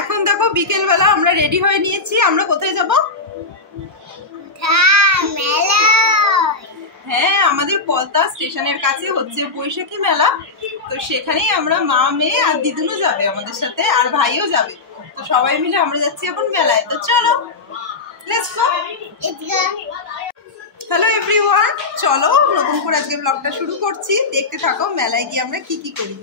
এখন দেখো বিকেল বেলা আমরা রেডি হয়ে নিয়েছি। আমরা কোথায় যাব? হ্যাঁ, আমাদের পলতা স্টেশনের কাছে হচ্ছে বৈশাখী মেলা। তো সেখানেই আমরা মা মেয়ে আর দিদুনও যাবে আমাদের সাথে, আর ভাইও যাবে। তো সবাই মিলে আমরা যাচ্ছি এখন মেলায়। তো চলো, লেটস গো। হ্যালো এভরিওয়ান, চলো নতুন করে আজকে ব্লগটা শুরু করছি। দেখতে থাকো মেলায় গিয়ে আমরা কি কি করি।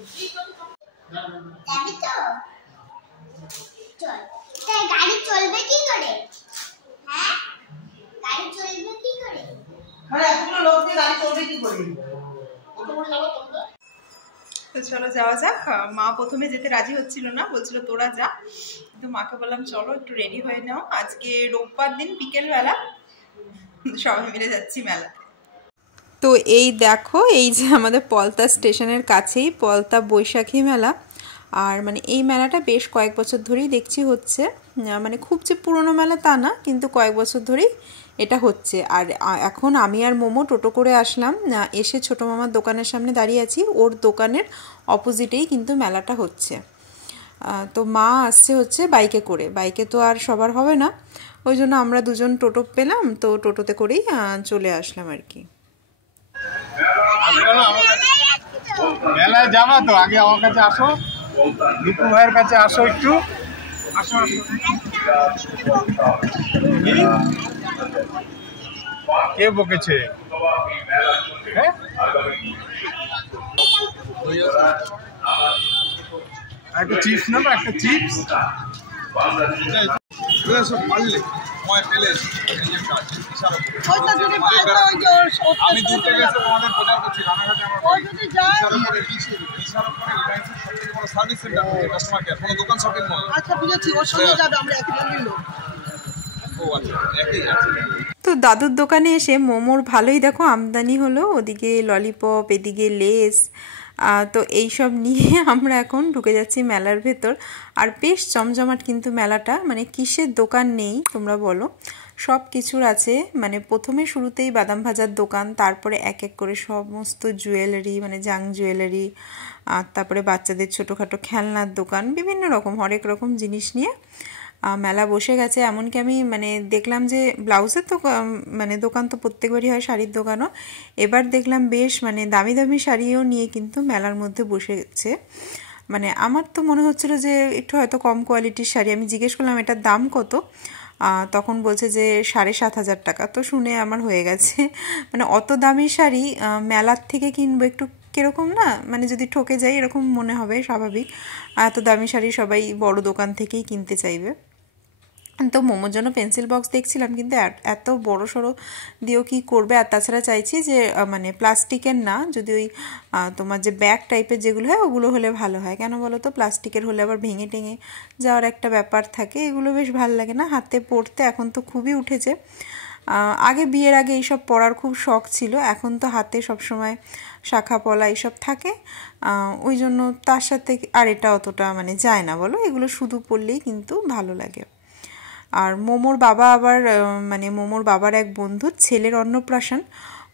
গাড়ি চলবে কি করে? হ্যাঁ, গাড়ি চলবে কি করে? মানে এতগুলো লোক দিয়ে গাড়ি চলবে কি করে? তো চলো যাওয়া যাক। মা প্রথমে যেতে রাজি হচ্ছিল না, বলছিল তোরা যা, কিন্তু মাকে বললাম চলো একটু রেডি হয়ে নাও, আজকে রোববার দিন বিকেল বেলা সবাই মিলে যাচ্ছি মেলা। তো এই দেখো, এই যে আমাদের পলতা স্টেশনের কাছেই পলতা বৈশাখী মেলা। আর মানে এই মেলাটা বেশ কয়েক বছর ধরেই দেখছি হচ্ছে, মানে খুব যে পুরনো মেলা তা না, কিন্তু কয়েক বছর ধরেই এটা হচ্ছে। আর এখন আমি আর মোমো টোটো করে আসলাম, এসে ছোটো মামার দোকানের সামনে দাঁড়িয়ে আছি। ওর দোকানের অপোজিটেই কিন্তু মেলাটা হচ্ছে। তো মা আসছে হচ্ছে বাইকে করে, বাইকে তো আর সবার হবে না, ওই জন্য আমরা দুজন টোটো পেলাম, তো টোটোতে করেই চলে আসলাম আর কি। মেলায় যাবা তো, আগে আমার কাছে আসো, দীপু ভাইয়ের কাছে আসো একটু। আসো আসো। কে বকেছে? একটা চিপস নেবো, একটা চিপস। আমি দূরতে গেছে তোমাদের প্রচার করছি, রানাঘাটে আমার সার্ভিস সেন্টার, কাস্টমার কেয়ার, কোনো দোকান শপিং মল। আচ্ছা বুঝেছি, ওর সঙ্গে যাবে, আমরা একই রঙের লোক। ও আচ্ছা, একই আছে। তো দাদুর দোকানে এসে মোমোর ভালোই দেখো আমদানি হলো, ওদিকে ললিপপ, এদিকে লেস। তো এইসব নিয়ে আমরা এখন ঢুকে যাচ্ছি মেলার ভেতর। আর বেশ জমজমাট কিন্তু মেলাটা, মানে কিসের দোকান নেই তোমরা বলো, সব কিছুর আছে। মানে প্রথমে শুরুতেই বাদাম ভাজার দোকান, তারপরে এক এক করে সমস্ত জুয়েলারি, মানে জাং জুয়েলারি, আর তারপরে বাচ্চাদের ছোটোখাটো খেলনার দোকান, বিভিন্ন রকম হরেক রকম জিনিস নিয়ে মেলা বসে গেছে। এমনকি আমি মানে দেখলাম যে ব্লাউজের তো মানে দোকান তো প্রত্যেকবারই হয়, শাড়ির দোকানও, এবার দেখলাম বেশ মানে দামি দামি শাড়িও নিয়ে কিন্তু মেলার মধ্যে বসেছে। মানে আমার তো মনে হচ্ছিল যে একটু হয়তো কম কোয়ালিটির শাড়ি। আমি জিজ্ঞেস করলাম এটার দাম কত, তখন বলছে যে 7,500 টাকা। তো শুনে আমার হয়ে গেছে, মানে অত দামি শাড়ি মেলার থেকে কিনবো একটু কিরকম না, মানে যদি ঠকে যাই এরকম মনে হবে স্বাভাবিক। এত দামি শাড়ি সবাই বড় দোকান থেকেই কিনতে চাইবে। তো মোমোর জন্য পেন্সিল বক্স দেখছিলাম, কিন্তু এত বড় সড়ো দিয়েও কি করবে। আর তাছাড়া চাইছি যে মানে প্লাস্টিকের না, যদি ওই তোমার যে ব্যাগ টাইপের যেগুলো হয় ওগুলো হলে ভালো হয়। কেন বলো তো, প্লাস্টিকের হলে আবার ভেঙে টেঙে যাওয়ার একটা ব্যাপার থাকে, এগুলো বেশ ভালো লাগে না হাতে পরতে। এখন তো খুবই উঠেছে, আগে বিয়ের আগে এইসব পরার খুব শখ ছিল, এখন তো হাতে সবসময় শাখা পলা এইসব থাকে, ওই জন্য তার সাথে আর এটা অতটা মানে যায় না বলো, এগুলো শুধু পরলেই কিন্তু ভালো লাগে। আর মোমোর বাবা আবার মানে মোমোর বাবার এক বন্ধুর ছেলের অন্নপ্রাশন,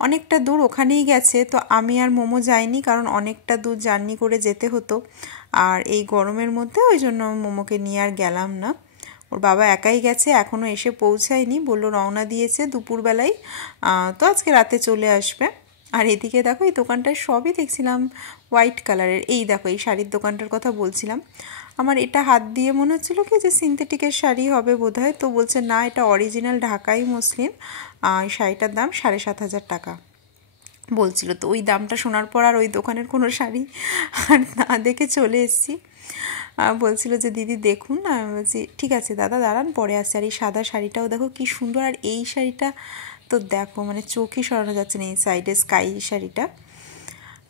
অনেকটা দূর ওখানেই গেছে। তো আমি আর মোমো যাইনি, কারণ অনেকটা দূর জার্নি করে যেতে হতো, আর এই গরমের মধ্যে ওই জন্য মোমোকে নিয়ে আর গেলাম না। ওর বাবা একাই গেছে, এখনও এসে পৌঁছায়নি, বললো রওনা দিয়েছে দুপুরবেলায়, তো আজকে রাতে চলে আসবে। আর এদিকে দেখো এই দোকানটায় সবই দেখছিলাম হোয়াইট কালারের। এই দেখো এই শাড়ির দোকানটার কথা বলছিলাম, আমার এটা হাত দিয়ে মনে হচ্ছিল কি যে সিনথেটিকের শাড়ি হবে বোধহয়। তো বলছে না, এটা অরিজিনাল ঢাকাই মসলিন, এই শাড়িটার দাম 7,500 টাকা বলছিল। তো ওই দামটা শোনার পর আর ওই দোকানের কোনো শাড়ি আর না দেখে চলে এসেছি। বলছিল যে দিদি দেখুন, আমি বলছি ঠিক আছে দাদা দাঁড়ান পরে আসছে। আর এই সাদা শাড়িটাও দেখো কি সুন্দর, আর এই শাড়িটা তো দেখো মানে চোখই সরানো যাচ্ছে না, এই সাইডে স্কাই শাড়িটা।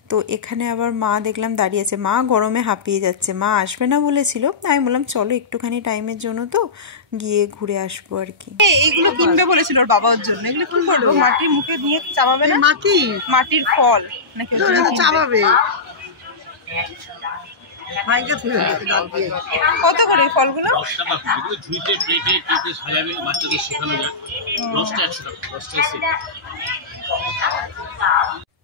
তো এখানে আবার মা দেখলাম দাঁড়িয়ে আছে, মা গরমে হাঁপিয়ে যাচ্ছে, মা আসবে না বলেছিল। আমি বললাম চলো একটুখানি টাইমের জন্য তো গিয়ে ঘুরে আসবো আর কি। এইগুলো কিনবে বলেছিল ওর বাবা, ওর জন্য। এগুলো কি করবো, মাটির মুখে দিয়ে চাপাবে না? মাটির ফল নাকি চাপাবে? কত করে ফলগুলো?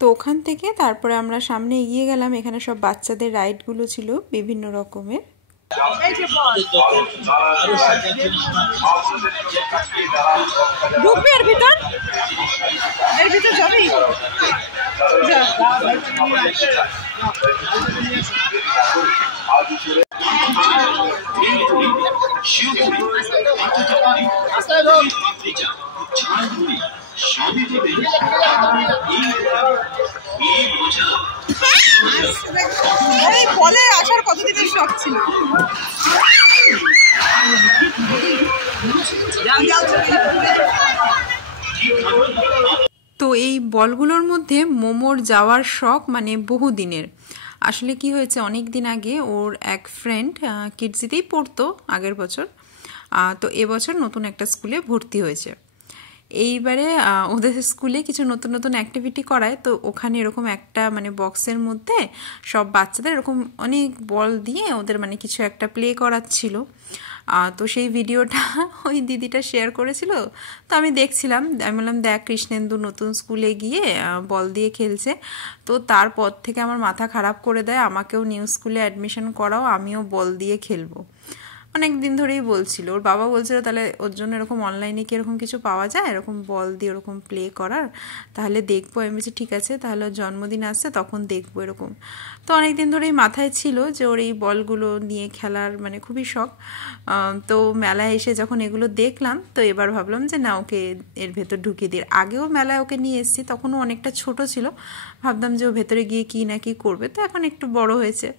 তো ওখান থেকে তারপরে আমরা সামনে এগিয়ে গেলাম, এখানে সব বাচ্চাদের রাইডগুলো ছিল বিভিন্ন রকমের। ঢুকবি এর ভিতর, এর ভিতর যাবি? বলে আসার কতদিনের শখ ছিল। তো এই বলগুলোর মধ্যে মোমোর যাওয়ার শখ মানে বহুদিনের। আসলে কি হয়েছে, অনেক দিন আগে ওর এক ফ্রেন্ড কিডজিতেই পড়তো আগের বছর, তো এবছর নতুন একটা স্কুলে ভর্তি হয়েছে। এইবারে ওদের স্কুলে কিছু নতুন নতুন অ্যাক্টিভিটি করায়, তো ওখানে এরকম একটা মানে বক্সের মধ্যে সব বাচ্চাদের এরকম অনেক বল দিয়ে ওদের মানে কিছু একটা প্লে করাচ্ছিল। তো সেই ভিডিওটা ওই দিদিটা শেয়ার করেছিল, তো আমি দেখছিলাম। আমি বললাম দেখ কৃষ্ণেন্দু নতুন স্কুলে গিয়ে বল দিয়ে খেলছে। তো তারপর থেকে আমার মাথা খারাপ করে দেয়, আমাকেও নিউ স্কুলে অ্যাডমিশন করাও, আমিও বল দিয়ে খেলবো। অনেক দিন ধরেই বলছিল, ওর বাবা বলছিল তাহলে ওর জন্য এরকম অনলাইনে কি এরকম কিছু পাওয়া যায় এরকম বল দিয়ে ওরকম প্লে করার, তাহলে দেখবো। আমি বলছি ঠিক আছে, তাহলে ওর জন্মদিন আসছে তখন দেখবো এরকম। তো অনেক দিন ধরেই মাথায় ছিল যে ওর এই বলগুলো নিয়ে খেলার মানে খুবই শখ। তো মেলায় এসে যখন এগুলো দেখলাম, তো এবার ভাবলাম যে না ওকে এর ভেতর ঢুকিয়ে দিই। আগেও মেলায় ওকে নিয়ে এসেছি, তখনও অনেকটা ছোট ছিল, ভাবতাম যে ও ভেতরে গিয়ে কী না কী করবে। তো এখন একটু বড় হয়েছে,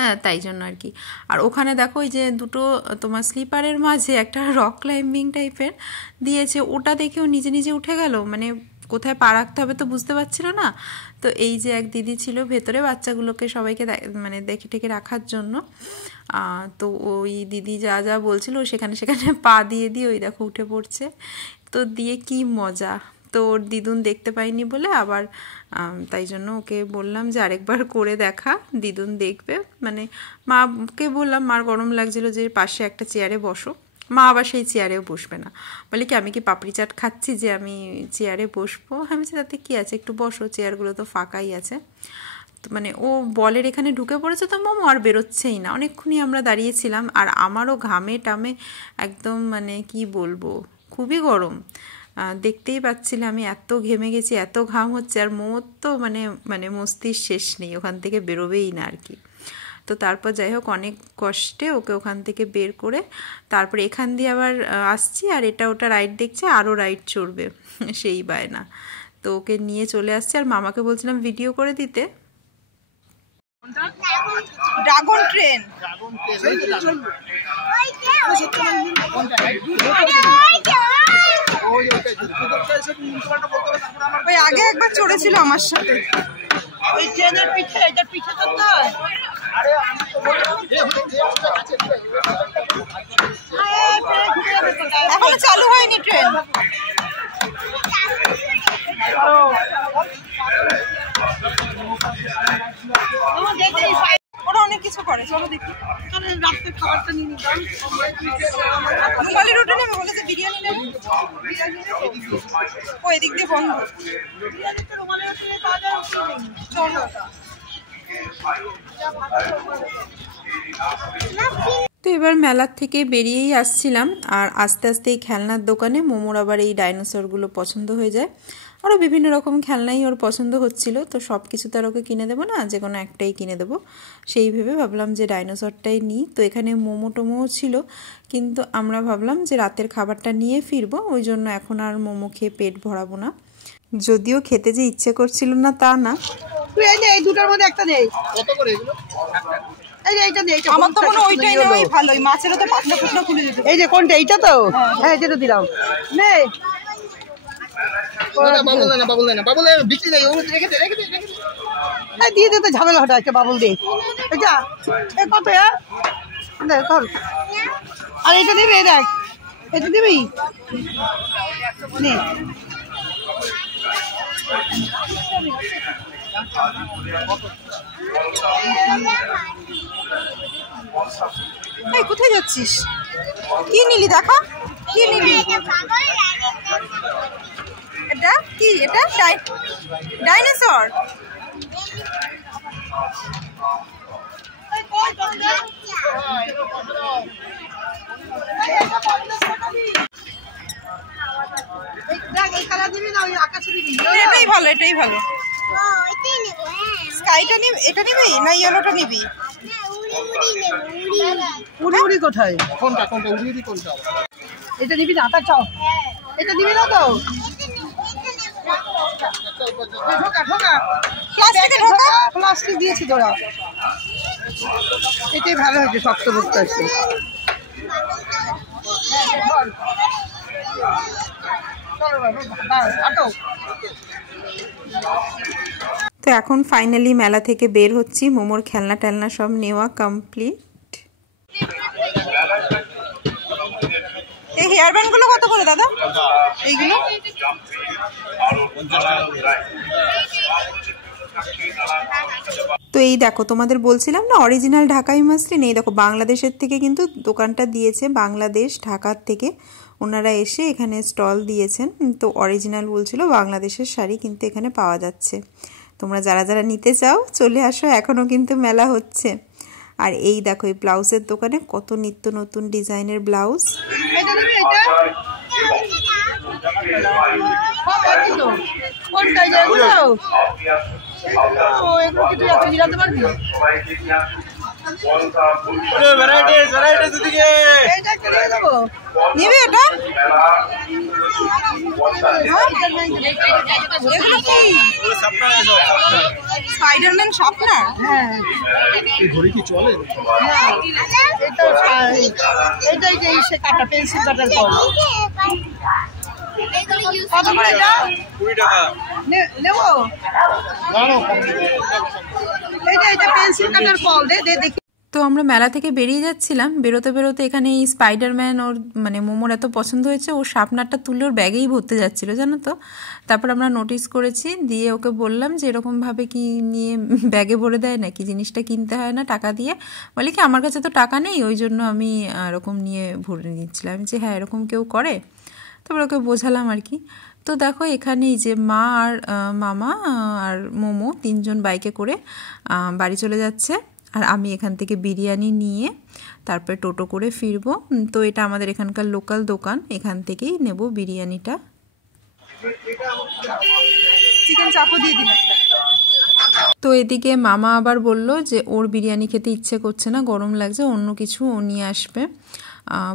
হ্যাঁ তাই জন্য আর কি। আর ওখানে দেখো ওই যে দুটো তোমার স্লিপারের মাঝে একটা রক ক্লাইম্বিং টাইপের দিয়েছে, ওটা দেখেও নিজে নিজে উঠে গেল, মানে কোথায় পা রাখতে হবে তো বুঝতে পারছিল না। তো এই যে এক দিদি ছিল ভেতরে বাচ্চাগুলোকে সবাইকে মানে দেখে টেকে রাখার জন্য, তো ওই দিদি যা যা বলছিল সেখানে সেখানে পা দিয়ে দিয়ে ওই দেখো উঠে পড়ছে। তো দিয়ে কি মজা। তো ওর দিদুন দেখতে পাইনি বলে আবার তাই জন্য ওকে বললাম যে আরেকবার করে দেখা, দিদুন দেখবে। মানে মাকে বললাম, মার গরম লাগছিল যে পাশে একটা চেয়ারে বসো, মা আবার সেই চেয়ারেও বসবে না, বলে কি আমি কি পাপড়ি চাট খাচ্ছি যে আমি চেয়ারে বসবো? আমি বলছি তাতে কী আছে, একটু বসো, চেয়ারগুলো তো ফাঁকাই আছে। তো মানে ও বলের এখানে ঢুকে পড়েছে, তো মোমো আর বেরোচ্ছেই না। অনেকক্ষণই আমরা দাঁড়িয়েছিলাম, আর আমারও ঘামে টামে একদম মানে কি বলবো, খুবই গরম। দেখতেই পাচ্ছিলে আমি এত ঘেমে গেছি, এত ঘাম হচ্ছে, আর মোমোর তো মানে মানে মস্তির শেষ নেই, ওখান থেকে বেরোবেই না আর কি। তো তারপর যাই হোক অনেক কষ্টে ওকে ওখান থেকে বের করে তারপর এখান দিয়ে আবার আসছি, আর এটা ওটা রাইড দেখছে, আরও রাইড চড়বে সেই বায়না। তো ওকে নিয়ে চলে আসছে, আর মামাকে বলছিলাম ভিডিও করে দিতে। ড্রাগন ট্রেন, ওই আগে একবার চড়েছিল আমার সাথে, ওই ট্রেনের পিঠে, এটার পিঠে তো এখনো চালু হয়নি ট্রেন। ওরা অনেক কিছু করে, চলো দেখি। রাত্রে খাবারটা নিয়ে নিলাম, রুমালি রুটি নেবে বলেছে, বিরিয়ানি নেবে, ও এদিক দিয়ে বন্ধ। চলো তো এবার মেলার থেকে বেরিয়েই আসছিলাম, আর আস্তে আস্তে এই খেলনার দোকানে মোমোর আবার এই ডাইনোসরগুলো পছন্দ হয়ে যায়। আরও বিভিন্ন রকম খেলনাই ওর পছন্দ হচ্ছিল, তো সব কিছু তো আর ওকে কিনে দেবো না, যে কোনো একটাই কিনে দেবো। সেই ভেবে ভাবলাম যে ডাইনোসরটাই নিই। তো এখানে মোমো টোমোও ছিল, কিন্তু আমরা ভাবলাম যে রাতের খাবারটা নিয়ে ফিরবো, ওই জন্য এখন আর মোমো খেয়ে পেট ভরাবো না। যদিও খেতে যে ইচ্ছে করছিল না তা না। এই দুটোর মধ্যে একটা নেই, কত করে এগুলো? আমার তো মনে হয় ওইটাই নেওয়াই ভালো, মাছেরও তো পাতলা ফুটনা খুলে যেত। এই যে কোনটা, এইটা তো? হ্যাঁ এটা দিলাম, নে দিয়ে দে, তো ঝামেলা হঠাৎ একটা বাবুল দে। এটা কত? আর এটা দিবি, দেখ এটা দিবি, নে কোথায় যাচ্ছিস? কি নিলি দেখা, কি নিলি? এটা কি? এটা ডাইনোসর। এটাই ভালো। ও এটাই নেব। হ্যাঁ স্কাইটা নিবি, এটা নিবি না ইয়েলোটা নিবি? না উড়ি উড়ি নেব উড়ি। উড়ি উড়ি কোথায়? কোনটা কোনটা উড়ি উড়ি কোনটা? এটা নিবি না? তা চাও, এটা নিবি না তো? ঢোকা ঢোকা, প্লাস্টিকে ঢোকা, প্লাস্টিক দিয়েছি তোরা। এটাই ভালো হয়েছে, শক্ত বস্তু আছে। তো এখন ফাইনালি মেলা থেকে বের হচ্ছি, মোমোর খেলনা টেলনা সব নেওয়া কমপ্লিট। এই হেয়ার ব্যান্ড গুলো কত করে দাদা? এইগুলো তো এই দেখো, তোমাদের বলছিলাম না অরিজিনাল ঢাকাই মসলিন, এই দেখো বাংলাদেশের থেকে কিন্তু দোকানটা দিয়েছে, বাংলাদেশ ঢাকার থেকে ওনারা এসে এখানে স্টল দিয়েছেন। তো অরিজিনাল বলছিল বাংলাদেশের শাড়ি কিন্তু এখানে পাওয়া যাচ্ছে। তোমরা যারা যারা নিতে চাও চলে আসো, এখনও কিন্তু মেলা হচ্ছে। আর এই দেখো এই ব্লাউজের দোকানে কত নিত্য নতুন ডিজাইনের ব্লাউজ। এটা নিবি? এটা কোনটা? এগুলো এগুলো কি তুই এখন মিলাতে পারবি? এইটা একটা নিয়ে দেবো। নিবি এটা? এগুলো কি স্পাইডারম্যান শার্পনার? হ্যাঁ এই ঘড়ি কি চলে? হ্যাঁ এটা এই সে কাটা পেন্সিল কাটার পর কত করে এটা? 20 টাকা নেবো। এটা পেন্সিল কাটার কল দে দে দেখি। তো আমরা মেলা থেকে বেরিয়ে যাচ্ছিলাম, বেরোতে বেরোতে এখানে এই স্পাইডারম্যান ওর মানে মোমোর এত পছন্দ হয়েছে, ওর শার্পনারটা তুলে ওর ব্যাগেই ভরতে যাচ্ছিলো জানো তো। তারপর আমরা নোটিস করেছি, দিয়ে ওকে বললাম যে এরকমভাবে কি নিয়ে ব্যাগে ভরে দেয় নাকি, জিনিসটা কিনতে হয় না টাকা দিয়ে? বলে কি আমার কাছে তো টাকা নেই, ওই জন্য আমি এরকম নিয়ে ভরে নিচ্ছিলাম। যে হ্যাঁ এরকম কেউ করে। তারপর ওকে বোঝালাম আর কি। তো দেখো এখানেই যে মা আর মামা আর মোমো তিনজন বাইকে করে বাড়ি চলে যাচ্ছে, আর আমি এখান থেকে বিরিয়ানি নিয়ে তারপরে টোটো করে ফিরবো। তো এটা আমাদের এখানকার লোকাল দোকান, এখান থেকেই নেব বিরিয়ানিটা। চিকেন চাপও দিয়ে দিন একটা। তো এদিকে মামা আবার বলল যে ওর বিরিয়ানি খেতে ইচ্ছে করছে না, গরম লাগছে, অন্য কিছু ও নিয়ে আসবে,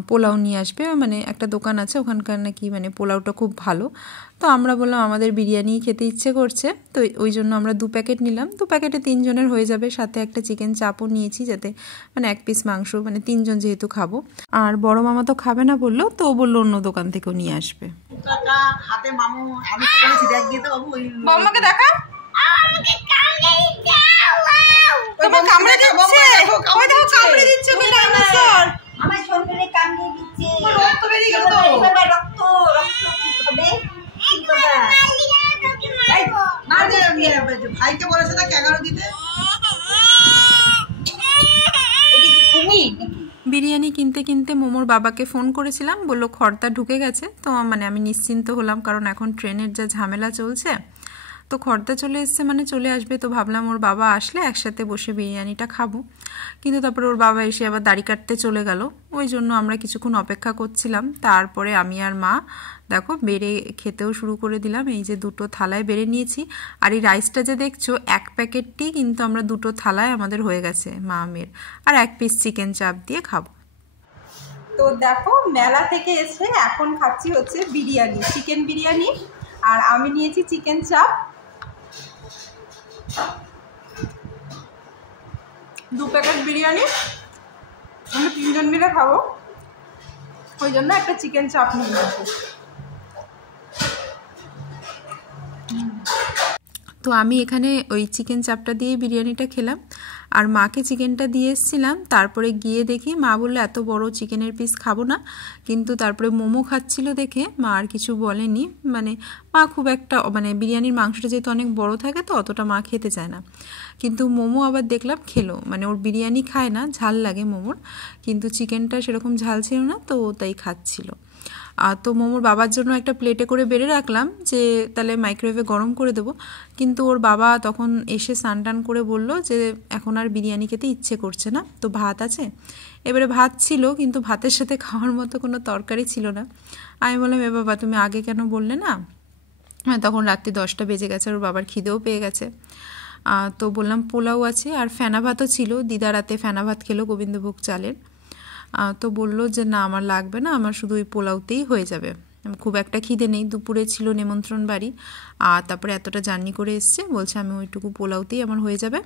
পোলাও নিয়ে আসবে। মানে একটা দোকান আছে ওখানকার নাকি মানে পোলাওটা খুব ভালো। তো আমরা বললাম আমাদের বিরিয়ানি খেতে ইচ্ছে করছে, তো ওই জন্য আমরা 2 প্যাকেট নিলাম। 2 প্যাকেটে 3 জনের হয়ে যাবে, সাথে একটা চিকেন চাপও নিয়েছি, যাতে মানে 1 পিস মাংস, মানে 3 জন যেহেতু খাবো। আর বড় মামা তো খাবে না বললো, তো ও বললো অন্য দোকান থেকেও নিয়ে আসবে। হাতে মামু আমি তো বলেছি দেখ দিয়ে তো বাবু ওই মামাকে দেখা। আমাকে কামড়ে দাও তোমার কামড়ে দিচ্ছে, ওই দেখো কামড়ে দিচ্ছে কি ডাইনোসর। আমার শরীরে কামড়ে দিচ্ছে। রক্ত বেরিয়ে গেল তো। এবার রক্ত কি হবে? কি করবা? মার দে, ভাইকে বলেছে না 11 দিতে। এটা কি কুমির? বিরিয়ানি কিনতে কিনতে মোমোর বাবাকে ফোন করেছিলাম, বললো খড়তা ঢুকে গেছে। তো মানে আমি নিশ্চিন্ত হলাম, কারণ এখন ট্রেনের যা ঝামেলা চলছে, তো খড়তা চলে এসছে মানে চলে আসবে। তো ভাবলাম ওর বাবা আসলে একসাথে বসে বিরিয়ানিটা খাবো। কিন্তু তারপরে ওর বাবা এসে আবার দাড়ি কাটতে চলে গেল, ওই জন্য আমরা কিছুক্ষণ অপেক্ষা করছিলাম। তারপরে আমি আর মা দেখো বেড়ে খেতেও শুরু করে দিলাম। এই যে 2টো থালায় বেড়ে নিয়েছি, আর এই রাইসটা যে দেখছো 1 প্যাকেটটি কিন্তু আমরা 2টো থালায় আমাদের হয়ে গেছে মা মেয়ের, আর 1 পিস চিকেন চাপ দিয়ে খাবো। তো দেখো মেলা থেকে এসে এখন খাচ্ছি হচ্ছে বিরিয়ানি, চিকেন বিরিয়ানি, আর আমি নিয়েছি চিকেন চাপ। 2 প্যাকেট বিরিয়ানি, আমরা 3 জন মিলে খাবো, ওই জন্য একটা চিকেন চাপ নিয়ে নিয়েছি। তো আমি এখানে ওই চিকেন চাপটা দিয়ে বিরিয়ানিটা খেলাম, আর মাকে চিকেনটা দিয়ে এসেছিলাম। তারপরে গিয়ে দেখি মা বললো এত বড় চিকেনের পিস খাবো না, কিন্তু তারপরে মোমো খাচ্ছিল দেখে মা আর কিছু বলেনি। মানে মা খুব একটা মানে বিরিয়ানির মাংসটা যেহেতু অনেক বড় থাকে তো অতটা মা খেতে চায় না, কিন্তু মোমো আবার দেখলাম খেলো। মানে ওর বিরিয়ানি খায় না, ঝাল লাগে মোমোর, কিন্তু চিকেনটা সেরকম ঝাল ছিল না, তো তাই খাচ্ছিল। তো মোমোর বাবার জন্য একটা প্লেটে করে বেড়ে রাখলাম, যে তাহলে মাইক্রোওয়েভে গরম করে দেবো। কিন্তু ওর বাবা তখন এসে স্নান করে বলল যে এখন আর বিরিয়ানি খেতে ইচ্ছে করছে না, তো ভাত আছে। এবারে ভাত ছিল, কিন্তু ভাতের সাথে খাওয়ার মতো কোনো তরকারি ছিল না। আমি বললাম এ বাবা তুমি আগে কেন বললে না, তখন রাত্রি 10টা বেজে গেছে, আর ওর বাবার খিদেও পেয়ে গেছে। তো বললাম পোলাও আছে আর ফেনা ভাতও ছিল, দিদা রাতে ফেনা ভাত খেলো গোবিন্দভোগ চালের। তো বললো যে না আমার লাগবে না, আমার শুধু ওই পোলাওতেই হয়ে যাবে, খুব একটা খিদে নেই, দুপুরে ছিল নিমন্ত্রণ বাড়ি, আর তারপরে এতটা জার্নি করে এসছে, বলছে আমি ওইটুকু পোলাওতেই আমার হয়ে যাবে।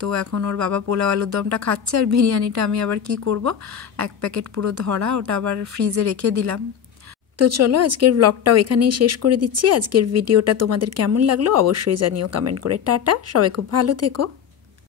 তো এখন ওর বাবা পোলাও আলুর দমটা খাচ্ছে, আর বিরিয়ানিটা আমি আবার কি করব, 1 প্যাকেট পুরো ধরা, ওটা আবার ফ্রিজে রেখে দিলাম। তো চলো আজকের ব্লগটাও এখানেই শেষ করে দিচ্ছি। আজকের ভিডিওটা তোমাদের কেমন লাগলো অবশ্যই জানিও কমেন্ট করে। টাটা, সবাই খুব ভালো থেকো।